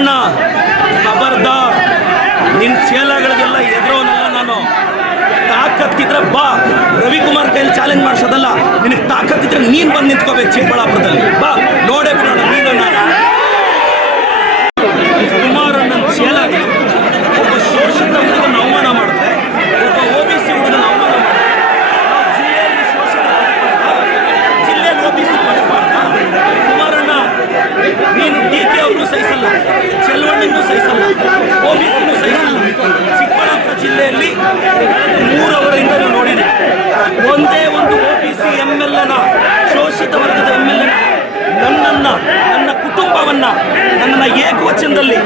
ಕುಮಾರಣ್ಣ ಖಬರ್ದಾರ್, ನಿನ್ನ ಚೇಲಗಳಿಗೆಲ್ಲ ಎದುರೋನಲ್ಲ ನಾನು. ತಾಕತ್ತಿದ್ರೆ ಬಾ, ರವಿಕುಮಾರ್ ಕೈಯಲ್ಲಿ ಚಾಲೆಂಜ್ ಮಾಡಿಸೋದಲ್ಲ. ನಿನಗೆ ತಾಕತ್ತಿದ್ರೆ ನೀನು ಬಂದು ನಿಂತ್ಕೋಬೇಕು ಚಿಕ್ಕಬಳ್ಳಾಪುರದಲ್ಲಿ. ಬಾ ನೋಡೇ ಬಿಡೋಣ ನೀನು ನಾನು. ಕುಮಾರಣ್ಣನ ಚೇಲಗಳು ಒಬ್ಬ ಶೋಷಿತ ಹುಡುಗನ ಅವಮಾನ ಮಾಡಿದ್ರೆ, ಒಬ್ಬ OBC ಹುಡುಗನ ಅವಮಾನ ಮಾಡಿದ್ರೆ, ಜಿಲ್ಲೆಯಲ್ಲಿ ಶೋಷಣೆ ಜಿಲ್ಲೆಯಲ್ಲಿ OBC ಬದುಕಬಾರ್ದ? ಕುಮಾರಣ್ಣ, ನೀನು DK ಅವ್ರನ್ನೂ ಸಹಿಸಲ್ಲ, ಚೆಲುವಣ್ಣನೂ ಸಹಿಸಲ್ಲ, OBCನೂ ಸಹಿಸಲ್ಲ. ಚಿಕ್ಕಬಳ್ಳಾಪುರ ಜಿಲ್ಲೆಯಲ್ಲಿ 3 ಅವರಿಂದ ನೀವು ನೋಡಿದೆ, ಒಂದೇ ಒಂದು OBC MLAನ, ಶೋಷಿತ ವರ್ಗದ MLAನ, ನನ್ನ ಕುಟುಂಬವನ್ನ, ನನ್ನನ್ನು ಏಕವಚನದಲ್ಲಿ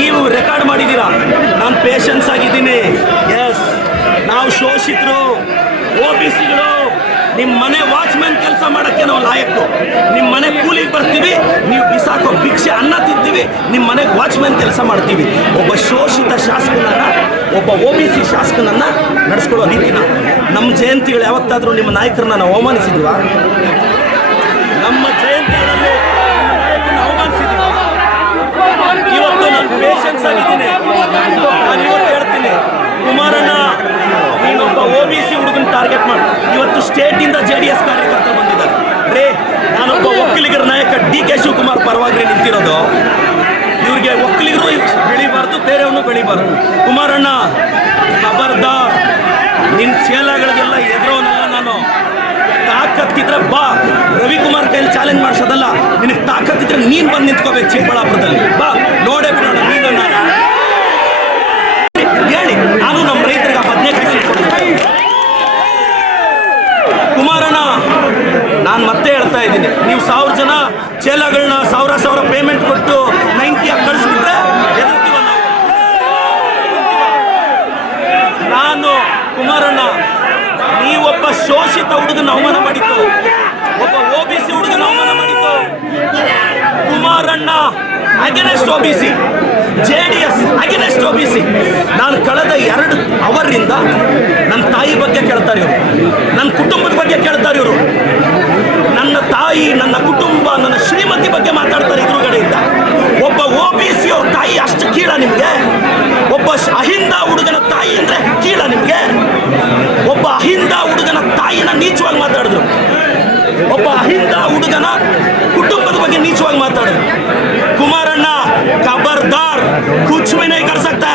ನೀವು ರೆಕಾರ್ಡ್ ಮಾಡಿದ್ದೀರಾ. ನಾನು ಪೇಷನ್ಸ್ ಆಗಿದ್ದೀನಿ. ಎಸ್, ನಾವು ಶೋಷಿತರು, OBCಗಳು. ನಿಮ್ಮ ಮನೆ ವಾಚ್ಮ್ಯಾನ್ ಕೆಲಸ ಮಾಡೋಕ್ಕೆ ನಾವು ಲಾಯಕ್ಕು. ನಿಮ್ಮ ಮನೆ ಕೂಲಿಗೆ ಬರ್ತೀವಿ, ನೀವು ಬಿಸಾಕೋ ಭಿಕ್ಷೆ ಅನ್ನ ತಿಂತೀವಿ, ನಿಮ್ಮ ಮನೆಗೆ ವಾಚ್ಮ್ಯಾನ್ ಕೆಲಸ ಮಾಡ್ತೀವಿ. ಒಬ್ಬ ಶೋಷಿತ ಶಾಸಕನನ್ನ, ಒಬ್ಬ OBC ಶಾಸಕನನ್ನ ನಡೆಸ್ಕೊಳ್ಳೋ ರೀತಿನ ನಮ್ಮ ಜಯಂತಿಗಳು ಯಾವತ್ತಾದರೂ ನಿಮ್ಮ ನಾಯಕರನ್ನ ನಾವು ಅವಮಾನಿಸಿದ್ವ? ನಮ್ಮ ಜಯಂತಿಗಳಲ್ಲಿ ನಾಯಕರನ್ನ ಅವಮಾನಿಸಿದ್ವ? ಇವತ್ತು ನಾನು ಪೇಷನ್ಸ್ ಆಗಿದ್ದೀನಿ. ನಾನು ಇವತ್ತು ಹೇಳ್ತೀನಿ, ಕುಮಾರಣ್ಣ, ನೀನೊಬ್ಬ OBC ಹುಡುಗನ ಟಾರ್ಗೆಟ್ ಮಾಡಿ. ಇವತ್ತು ಸ್ಟೇಟಿಂದ JDS ಕಾರ್ಯಕರ್ತರು ಬಂದಿದ್ದಾರೆ. ರೇ, ನಾನೊಬ್ಬ ಒಕ್ಕಲಿಗರ ನಾಯಕ DK ಶಿವಕುಮಾರ್ ಪರವಾಗಿ ನಿಂತಿರೋದು. ಇವ್ರಿಗೆ ಒಕ್ಕಲಿಗರು ಬೆಳಿಬಾರ್ದು, ಬೇರೆಯವನು ಬೆಳಿಬಾರ್ದು. ಕುಮಾರಣ್ಣ ಖಬರ್ದಾರ್, ನಿನ್ನ ಚೇಲಗಳಿಗೆಲ್ಲ ಎದುರೋನಲ್ಲ ನಾನು. ತಾಕತ್ತಿದ್ರೆ ಬಾ, ರವಿಕುಮಾರ್ ಕೈಯಲ್ಲಿ ಚಾಲೆಂಜ್ ಮಾಡಿಸೋದಲ್ಲ. ನಿನಗೆ ತಾಕತ್ತಿದ್ರೆ ನೀನು ಬಂದು ನಿಂತ್ಕೋಬೇಕು ಚಿಕ್ಕಬಳ್ಳಾಪುರದಲ್ಲಿ. ಬಾ ನೋಡೇ ಬಿಡೋಣ ನೀನು ನಾನು. ಹೇಳಿ, ನಾನು ನಮ್ಮ ರೈತರಿಗೆ ಬದನೆಕಾಯಿ ಸಿಕ್ಕೊಡ್ತೀನಿ. ಕುಮಾರಣ್ಣ, ನಾನು ಮತ್ತೆ ಹೇಳ್ತಾ ಇದ್ದೀನಿ, ನೀವು 1000 ಜನ ಚೇಲಗಳನ್ನ 1000 ಪೇಮೆಂಟ್ ಕೊಟ್ಟು 90 ಕಳಿಸ್ಬಿಟ್ರೆ ಎದುರ್ತೀವ ನಾವು. ನಾನು ಕುಮಾರಣ್ಣ, ನೀವೊಬ್ಬ ಶೋಷಿತ ಹುಡುಗನ ಅವಮಾನ ಮಾಡಿದ್ದು, ಒಬ್ಬ OBC ಹುಡುಗನ ಅವಮಾನ ಮಾಡಿದ್ದು. Kumaranna against OBC, JDS against OBC. ನಾನು ಕಳೆದ 2 ಅವರಿಂದ ನನ್ನ ತಾಯಿ ಬಗ್ಗೆ ಕೇಳ್ತಾರೆ ಇವರು, ನನ್ನ ಕುಟುಂಬದ ಬಗ್ಗೆ ಕೇಳ್ತಾರೆ ಇವರು. ನನ್ನ ತಾಯಿ, ನನ್ನ ಕುಟುಂಬ, ನನ್ನ ಶ್ರೀಮತಿ ಬಗ್ಗೆ ಮಾತಾಡ್ತಾರೆ ಎದುರುಗಡೆಯಿಂದ. ಒಬ್ಬ OBC ಅವ್ರ ತಾಯಿ ಅಷ್ಟು ಕೀಳ ನಿಮಗೆ? ಒಬ್ಬ ಅಹಿಂದ ಹುಡುಗನ ತಾಯಿ ಅಂದರೆ ಕೀಳ ನಿಮಗೆ? ಒಬ್ಬ ಅಹಿಂದ ಹುಡುಗನ ತಾಯಿನ ನೀಚವಾಗಿ ಮಾತಾಡಿದ್ರು, ಒಬ್ಬ ಅಹಿಂದ ಹುಡುಗನ ಕುಟುಂಬದ ಬಗ್ಗೆ ನೀಚವಾಗಿ ಮಾತಾಡಿದ್ರು. ಕುಮಾರಣ್ಣ ಖಬರ್ದಾರ್, ಕುಚ್ ಭಿ ನಹೀ ಕರ್ ಸಕ್ತಾ.